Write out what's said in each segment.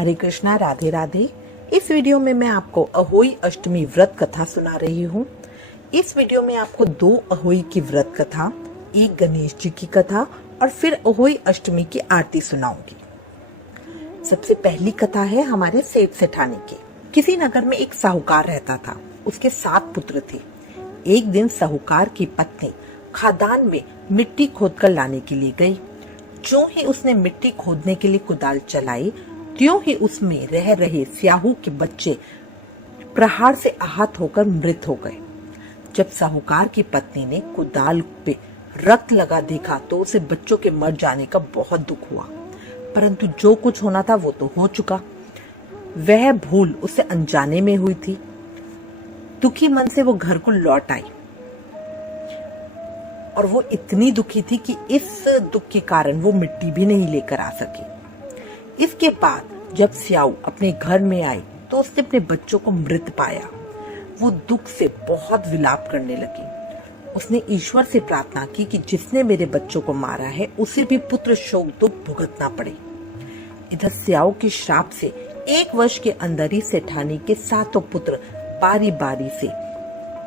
हरे कृष्णा, राधे राधे। इस वीडियो में मैं आपको अहोई अष्टमी व्रत कथा सुना रही हूँ। इस वीडियो में आपको 2 अहोई की व्रत कथा, एक गणेश जी की कथा और फिर अहोई अष्टमी की आरती सुनाऊंगी। सबसे पहली कथा है हमारे सेठ सेठानी की। किसी नगर में एक साहूकार रहता था। उसके 7 पुत्र थे। एक दिन साहूकार की पत्नी खदान में मिट्टी खोदकर लाने के लिए गई। जो ही उसने मिट्टी खोदने के लिए कुदाल चलाई, त्यों ही उसमें रह रहे स्याहू के बच्चे प्रहार से आहत होकर मृत हो गए। जब साहूकार की पत्नी ने कुदाल पे रक्त लगा देखा तो उसे बच्चों के मर जाने का बहुत दुख हुआ, परंतु जो कुछ होना था वो तो हो चुका। वह भूल उसे अनजाने में हुई थी। दुखी मन से वो घर को लौट आई और वो इतनी दुखी थी कि इस दुख के कारण वो मिट्टी भी नहीं लेकर आ सकी। इसके बाद जब स्याऊ अपने घर में आई तो उसने अपने बच्चों को मृत पाया। वो दुख से बहुत विलाप करने लगी। उसने ईश्वर से प्रार्थना की कि जिसने मेरे बच्चों को मारा है उसे भी पुत्र शोक दुख भुगतना पड़े। इधर स्याऊ के श्राप से 1 वर्ष के अंदर ही सेठानी के 7 पुत्र बारी बारी से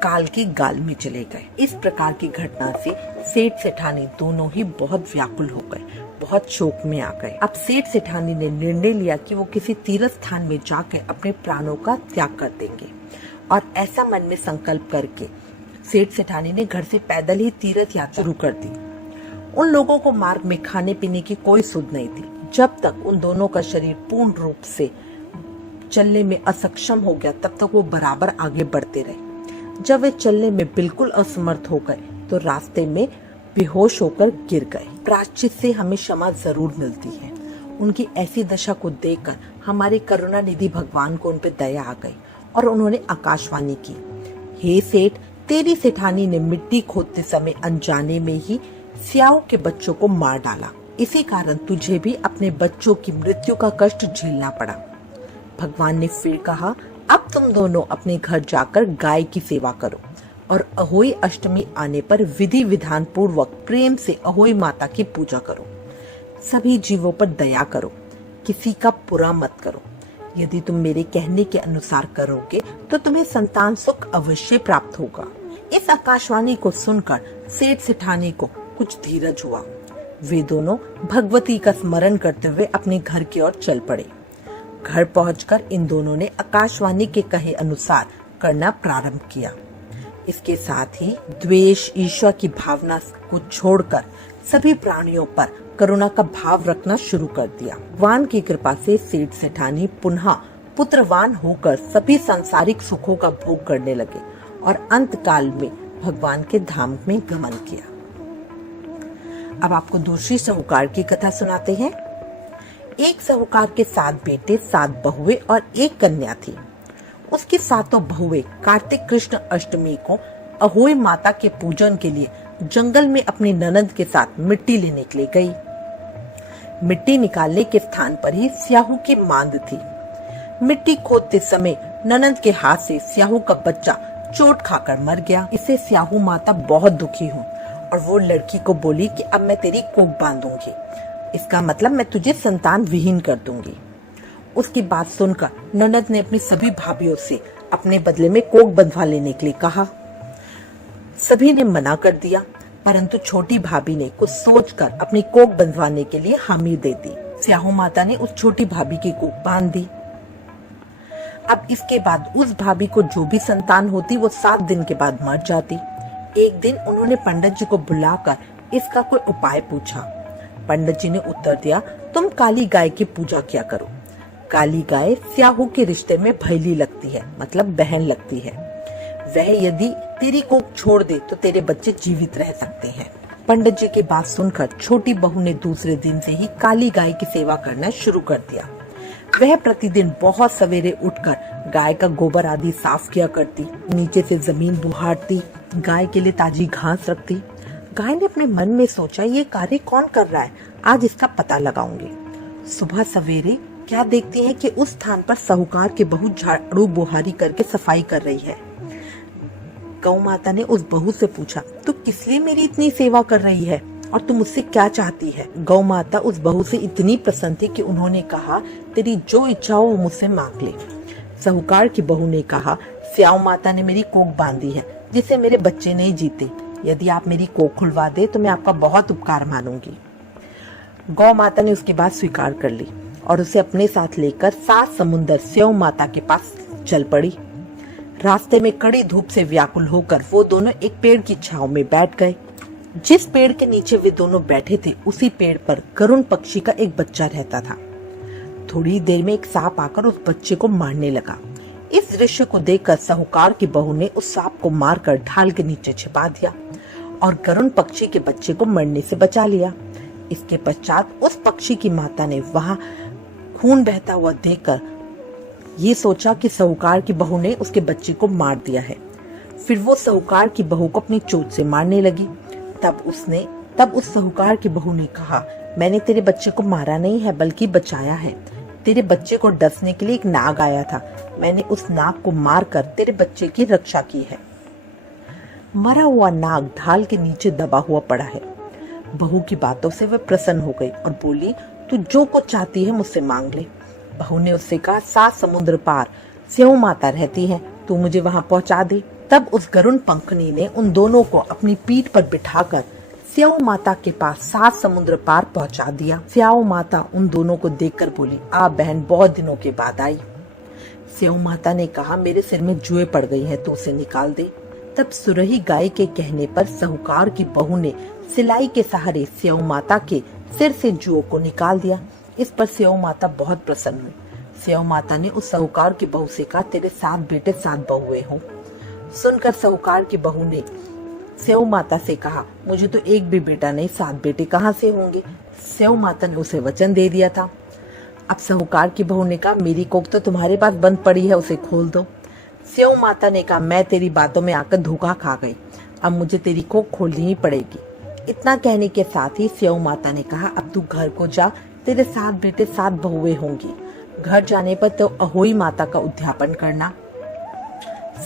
काल के गाल में चले गए। इस प्रकार की घटना से सेठ सेठानी दोनों ही बहुत व्याकुल हो गए, बहुत शोक में आ गए। अब सेठ सेठानी ने निर्णय लिया कि वो किसी तीर्थ स्थान में जाकर अपने प्राणों का त्याग कर देंगे, और ऐसा मन में संकल्प करके सेठ सेठानी ने घर से पैदल ही तीर्थ यात्रा शुरू कर दी। उन लोगों को मार्ग में खाने पीने की कोई सुध नहीं थी। जब तक उन दोनों का शरीर पूर्ण रूप से चलने में असक्षम हो गया तब तक वो बराबर आगे बढ़ते रहे। जब वे चलने में बिल्कुल असमर्थ हो गए तो रास्ते में बेहोश होकर गिर गए। प्रायश्चित से हमें क्षमा जरूर मिलती है। उनकी ऐसी दशा को देखकर हमारे करुणा निधि भगवान को उन पे दया आ गई और उन्होंने आकाशवाणी की, हे सेठ, तेरी सेठानी ने मिट्टी खोदते समय अनजाने में ही स्याऊ के बच्चों को मार डाला। इसी कारण तुझे भी अपने बच्चों की मृत्यु का कष्ट झेलना पड़ा। भगवान ने फिर कहा, अब तुम दोनों अपने घर जाकर गाय की सेवा करो और अहोई अष्टमी आने पर विधि विधान पूर्वक प्रेम से अहोई माता की पूजा करो। सभी जीवों पर दया करो, किसी का बुरा मत करो। यदि तुम मेरे कहने के अनुसार करोगे तो तुम्हें संतान सुख अवश्य प्राप्त होगा। इस आकाशवाणी को सुनकर सेठ सेठानी को कुछ धीरज हुआ। वे दोनों भगवती का स्मरण करते हुए अपने घर की ओर चल पड़े। घर पहुंचकर इन दोनों ने आकाशवाणी के कहे अनुसार करना प्रारंभ किया। इसके साथ ही द्वेष, ईर्ष्या की भावना को छोड़कर सभी प्राणियों पर करुणा का भाव रखना शुरू कर दिया। भगवान की कृपा से सेठ सेठानी पुनः पुत्रवान होकर सभी सांसारिक सुखों का भोग करने लगे और अंत काल में भगवान के धाम में गमन किया। अब आपको दूसरी साहूकार की कथा सुनाते हैं। एक साहूकार के 7 बेटे, 7 बहुएं और 1 कन्या थी। उसकी 7 बहुएं कार्तिक कृष्ण अष्टमी को अहोई माता के पूजन के लिए जंगल में अपनी ननद के साथ मिट्टी लेने के लिए गई। मिट्टी निकालने के स्थान पर ही स्याहू की मांद थी। मिट्टी खोदते समय ननद के हाथ से स्याहू का बच्चा चोट खाकर मर गया। इससे स्याहू माता बहुत दुखी हुई और वो लड़की को बोली कि अब मैं तेरी कोख बांधूंगी, इसका मतलब मैं तुझे संतान विहीन कर दूंगी। उसकी बात सुनकर ननद ने अपनी सभी भाभियों से अपने बदले में कोख बंधवा लेने के लिए कहा। सभी ने मना कर दिया, परंतु छोटी भाभी ने कुछ सोचकर अपनी कोख बंधवाने के लिए हामी दे दी। स्याहू माता ने उस छोटी भाभी की कोख बांध दी। अब इसके बाद उस भाभी को जो भी संतान होती वो 7 दिन के बाद मर जाती। एक दिन उन्होंने पंडित जी को बुलाकर इसका कोई उपाय पूछा। पंडित जी ने उत्तर दिया, तुम काली गाय की पूजा किया करो। काली गाय स्याहू के रिश्ते में भैली लगती है, मतलब बहन लगती है। वह यदि तेरी कोख छोड़ दे तो तेरे बच्चे जीवित रह सकते हैं। पंडित जी की बात सुनकर छोटी बहू ने दूसरे दिन से ही काली गाय की सेवा करना शुरू कर दिया। वह प्रतिदिन बहुत सवेरे उठकर गाय का गोबर आदि साफ किया करती, नीचे से जमीन बुहारती, गाय के लिए ताजी घास रखती। गाय ने अपने मन में सोचा, ये कार्य कौन कर रहा है, आज इसका पता लगाऊंगी। सुबह सवेरे क्या देखती है कि उस स्थान पर साहूकार की बहू झाड़ू बुहारी करके सफाई कर रही है। गौ माता ने उस बहू से पूछा, तू किस लिए मेरी इतनी सेवा कर रही है और तुम मुझसे क्या चाहती है? गौ माता उस बहू से इतनी प्रसन्न थी कि उन्होंने कहा, तेरी जो इच्छा हो वो मुझसे मांग ले। साहूकार की बहू ने कहा, स्याऊ माता ने मेरी कोख बांधी है जिससे मेरे बच्चे नहीं जीते। यदि आप मेरी कोख खुलवा दे तो मैं आपका बहुत उपकार मानूंगी। गौ माता ने उसकी बात स्वीकार कर ली और उसे अपने साथ लेकर 7 समुंदर स्याऊ माता के पास चल पड़ी। रास्ते में कड़ी धूप से व्याकुल होकर वो दोनों एक पेड़ की छांव में बैठ गए। जिस पेड़ के नीचे वे दोनों बैठे थे उसी पेड़ पर गरुण पक्षी का एक बच्चा रहता था। थोड़ी देर में एक सांप आकर उस बच्चे को मारने लगा। इस दृश्य को देखकर साहूकार की बहू ने उस सांप को मारकर ढाल के नीचे छिपा दिया और गरुण पक्षी के बच्चे को मरने से बचा लिया। इसके पश्चात उस पक्षी की माता ने वहां खून बहता हुआ देखकर ये सोचा कि साहूकार की बहू ने उसके बच्चे को मार दिया है। फिर वो साहूकार की बहू को अपनी चोट से मारने लगी। तब उस साहूकार की बहू ने कहा, मैंने तेरे बच्चे को मारा नहीं है बल्कि बचाया है। तेरे बच्चे को डसने के लिए एक नाग आया था, मैंने उस नाग को मारकर तेरे बच्चे की रक्षा की है। मरा हुआ नाग ढाल के नीचे दबा हुआ पड़ा है। बहू की बातों से वह प्रसन्न हो गई और बोली, तू जो कुछ चाहती है मुझसे मांग ले। बहू ने उससे कहा, 7 समुद्र पार स्याऊ माता रहती है, तू मुझे वहां पहुंचा दे। तब उस गरुण पंखनी ने उन दोनों को अपनी पीठ पर बिठाकर स्याऊ माता के पास 7 समुद्र पार पहुंचा दिया। स्याऊ माता उन दोनों को देखकर बोली, आप बहन बहुत दिनों के बाद आई। स्याऊ माता ने कहा, मेरे सिर में जुएं पड़ गई हैं, तो उसे निकाल दे। तब सुरही गाय के कहने पर साहूकार की बहू ने सिलाई के सहारे स्याऊ माता के सिर से जुओं को निकाल दिया। इस पर स्याऊ माता बहुत प्रसन्न हुई। स्याऊ माता ने उस साहूकार की बहू से कहा, तेरे 7 बेटे 7 बहुएं हों। सुनकर साहूकार की बहू ने स्याऊ माता से कहा, मुझे तो एक भी बेटा नहीं, 7 बेटे कहाँ से होंगे? स्याऊ माता ने उसे वचन दे दिया था। अब साहूकार की बहू ने कहा, मेरी कोख तो तुम्हारे पास बंद पड़ी है, उसे खोल दो। स्याऊ माता ने कहा, मैं तेरी बातों में आकर धोखा खा गई, अब मुझे तेरी कोख खोलनी ही पड़ेगी। इतना कहने के साथ ही स्याऊ माता ने कहा, अब तू घर को जा, तेरे 7 बेटे 7 बहुएं होंगी। घर जाने पर तो अहोई माता का उद्यापन करना,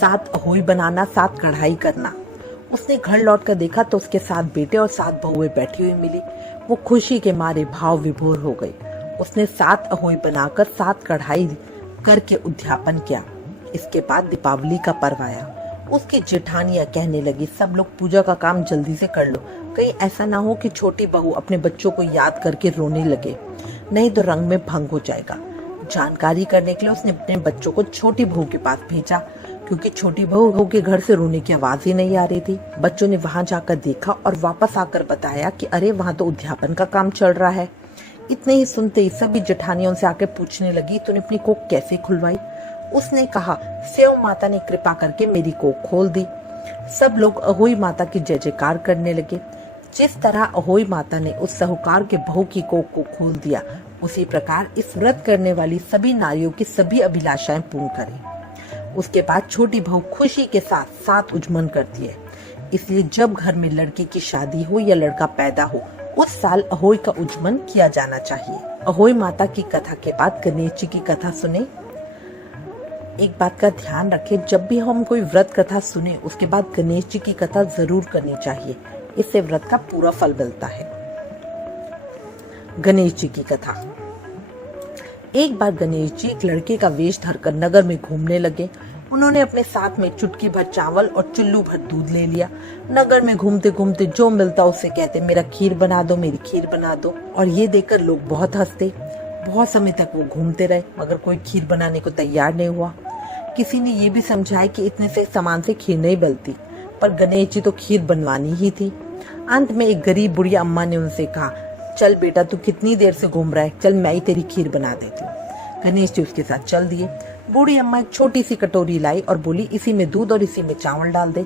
7 अहोई बनाना, 7 कढ़ाई करना। उसने घर लौटकर देखा तो उसके 7 बेटे और 7 बहुएं बैठी हुई मिली। वो खुशी के मारे भाव विभोर हो गई। उसने 7 अहोई बनाकर 7 कढ़ाई करके उद्यापन किया। इसके बाद दीपावली का पर्व आया। उसकी जेठानियां कहने लगी, सब लोग पूजा का काम जल्दी से कर लो, कहीं ऐसा ना हो कि छोटी बहू अपने बच्चों को याद करके रोने लगे, नहीं तो रंग में भंग हो जाएगा। जानकारी करने के लिए उसने अपने बच्चों को छोटी बहू के पास भेजा, क्योंकि छोटी बहू के घर से रोने की आवाज ही नहीं आ रही थी। बच्चों ने वहां जाकर देखा और वापस आकर बताया कि अरे वहां तो उद्यापन का काम चल रहा है। इतने ही सुनते ही सभी जेठानियों से आकर पूछने लगी, तूने अपनी कोख कैसे खुलवाई? उसने कहा, स्याऊ माता ने कृपा करके मेरी कोख खोल दी। सब लोग अहोई माता की जय जयकार करने लगे। जिस तरह अहोई माता ने उस साहूकार के बहू की कोख को खोल दिया, उसी प्रकार इस व्रत करने वाली सभी नारियों की सभी अभिलाषाएं पूर्ण करें। उसके बाद छोटी बहू खुशी के साथ 7 उजमन करती है। इसलिए जब घर में लड़की की शादी हो या लड़का पैदा हो, उस साल अहोई का उजमन किया जाना चाहिए। अहोई माता की कथा के बाद गणेश जी की कथा सुने। एक बात का ध्यान रखें, जब भी हम कोई व्रत कथा सुने उसके बाद गणेश जी की कथा जरूर करनी चाहिए, इससे व्रत का पूरा फल मिलता है। गणेश जी की कथा। एक बार गणेश जी एक लड़के का वेश धरकर नगर में घूमने लगे। उन्होंने अपने साथ में चुटकी भर चावल और चुल्लू भर दूध ले लिया। नगर में घूमते घूमते जो मिलता उससे कहते, मेरा खीर बना दो, मेरी खीर बना दो। और ये देखकर लोग बहुत हंसते। बहुत समय तक वो घूमते रहे मगर कोई खीर बनाने को तैयार नहीं हुआ। किसी ने ये भी समझाया कि इतने से सामान से खीर नहीं बनती, पर गणेश जी तो खीर बनवानी ही थी। अंत में एक गरीब बुढ़िया अम्मा ने उनसे कहा, चल बेटा, तू कितनी देर से घूम रहा है, चल मैं ही तेरी खीर बना देती हूँ। गणेश जी उसके साथ चल दिए। बूढ़ी अम्मा एक छोटी सी कटोरी लाई और बोली, इसी में दूध और इसी में चावल डाल दे।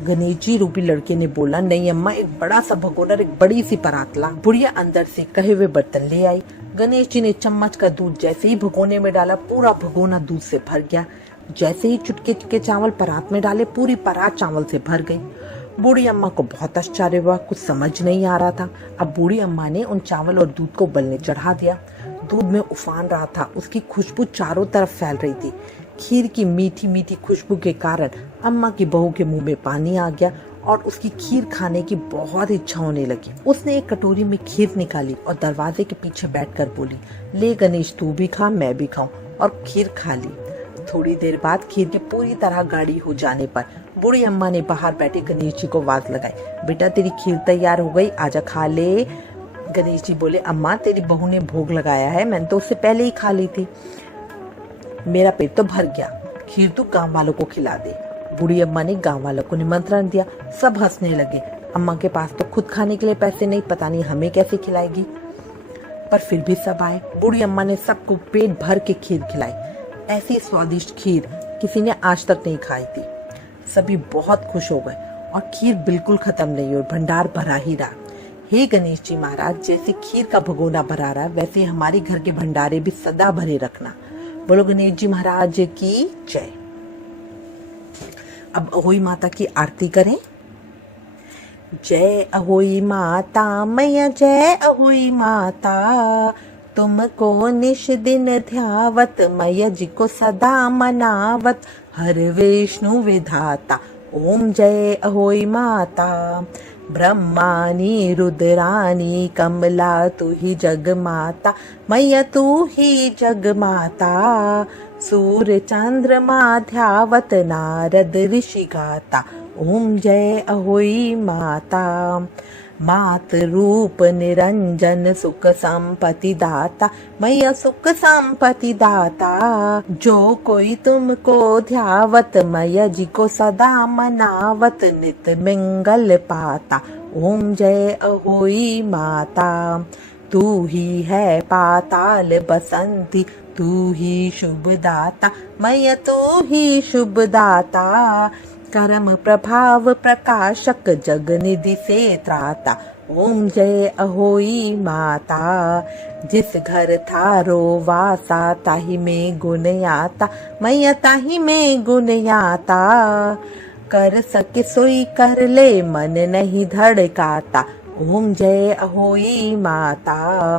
गणेश जी रूपी लड़के ने बोला, नहीं अम्मा, एक बड़ा सा भगोना, एक बड़ी सी परात ला। बुढ़िया अंदर से कहे हुए बर्तन ले आई। गणेश जी ने चम्मच का दूध जैसे ही भगोने में डाला, पूरा भगोना दूध से भर गया। जैसे ही चुटके चुटके चावल परात में डाले, पूरी परात चावल से भर गई। बूढ़ी अम्मा को बहुत आश्चर्य हुआ, कुछ समझ नहीं आ रहा था। अब बूढ़ी अम्मा ने उन चावल और दूध को उबलने चढ़ा दिया। दूध में उफान रहा था, उसकी खुशबू चारों तरफ फैल रही थी। खीर की मीठी मीठी खुशबू के कारण अम्मा की बहू के मुंह में पानी आ गया और उसकी खीर खाने की बहुत इच्छा होने लगी। उसने एक कटोरी में खीर निकाली और दरवाजे के पीछे बैठकर बोली, ले गणेश, तू भी खा, मैं भी खाऊं, और खीर खा ली। थोड़ी देर बाद खीर की पूरी तरह गाढ़ी हो जाने पर बूढ़ी अम्मा ने बाहर बैठे गणेश जी को आवाज लगाई, बेटा तेरी खीर तैयार हो गई, आजा खा ले। गणेश जी बोले, अम्मा तेरी बहू ने भोग लगाया है, मैंने तो उससे पहले ही खा ली थी, मेरा पेट तो भर गया, खीर तू गांव वालों को खिला दे। बूढ़ी अम्मा ने गांव वालों को निमंत्रण दिया। सब हंसने लगे। अम्मा के पास तो खुद खाने के लिए पैसे नहीं, पता नहीं हमें कैसे खिलाएगी। पर फिर भी सब आए। बूढ़ी अम्मा ने सबको पेट भर के खीर खिलाई। ऐसी स्वादिष्ट खीर किसी ने आज तक नहीं खाई थी। सभी बहुत खुश हो गए और खीर बिल्कुल खत्म नहीं हुई, भंडार भरा ही रहा। हे गणेश जी महाराज, जैसे खीर का भगोना भरा रहा, वैसे हमारे घर के भंडारे भी सदा भरे रखना। बोलो गणेश जी महाराज की जय। अब अहोई माता की आरती करें। जय अहोई माता मैया, जय अहोई माता, तुमको निश दिन ध्यावत, मैया जी को सदा मनावत, हर विष्णु विधाता, ओम जय अहोई माता। ब्रह्मानी रुद्रानी कमला, तू ही जग माता, मैया तू ही जग माता, सूर्य चंद्रमा ध्यावत, नारद ऋषि गाता, ओम जय अहोई माता। मात रूप निरंजन, सुख संपत्ति दाता, मैया सुख संपत्ति दाता, जो कोई तुमको ध्यावत, मैया जी को सदा मनावत, नित मंगल पाता, ओम जय अहोई माता। तू ही है पाताल बसंती, तू ही शुभ दाता, मैया तू ही शुभ दाता, कर्म प्रभाव प्रकाशक, जग निधि से त्राता, ओम जय अहोई माता। जिस घर थारो वासा, ताही में गुण आता, मैया ताही में गुण आता, कर सके सोई कर ले, मन नहीं धड़काता, ओम जय अहोई माता।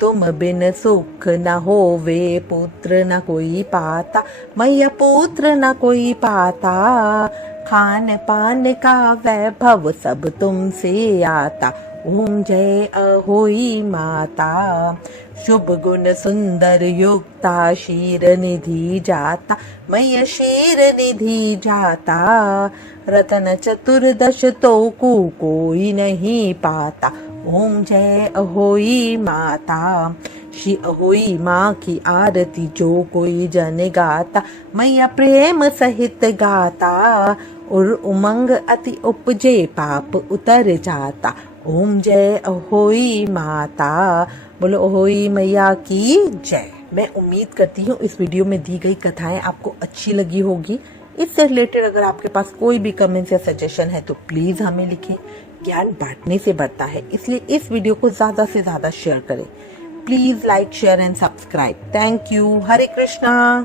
तुम बिन सुख न होवे, पुत्र न कोई पाता, मैया पुत्र न कोई पाता, खान पान का वैभव सब तुमसे आता, ओम जय अहोई माता। शुभ गुण सुंदर युक्ता, शीर निधि जाता, मैया शीर निधि जाता, रतन चतुर्दश तो को कोई नहीं पाता, ओम जय अहोई माता। श्री अहोई माँ की आरती जो कोई जन गाता, मैया प्रेम सहित गाता, और उमंग अति उपजे, पाप उतर जाता, ओम जय अहोई माता। बोलो अहोई मैया की जय। मैं उम्मीद करती हूँ इस वीडियो में दी गई कथाएं आपको अच्छी लगी होगी। इससे रिलेटेड अगर आपके पास कोई भी कमेंट या सजेशन है तो प्लीज हमें लिखें। ज्ञान बांटने से बढ़ता है, इसलिए इस वीडियो को ज्यादा से ज्यादा शेयर करें। Please like, share and subscribe. Thank you. Hare Krishna.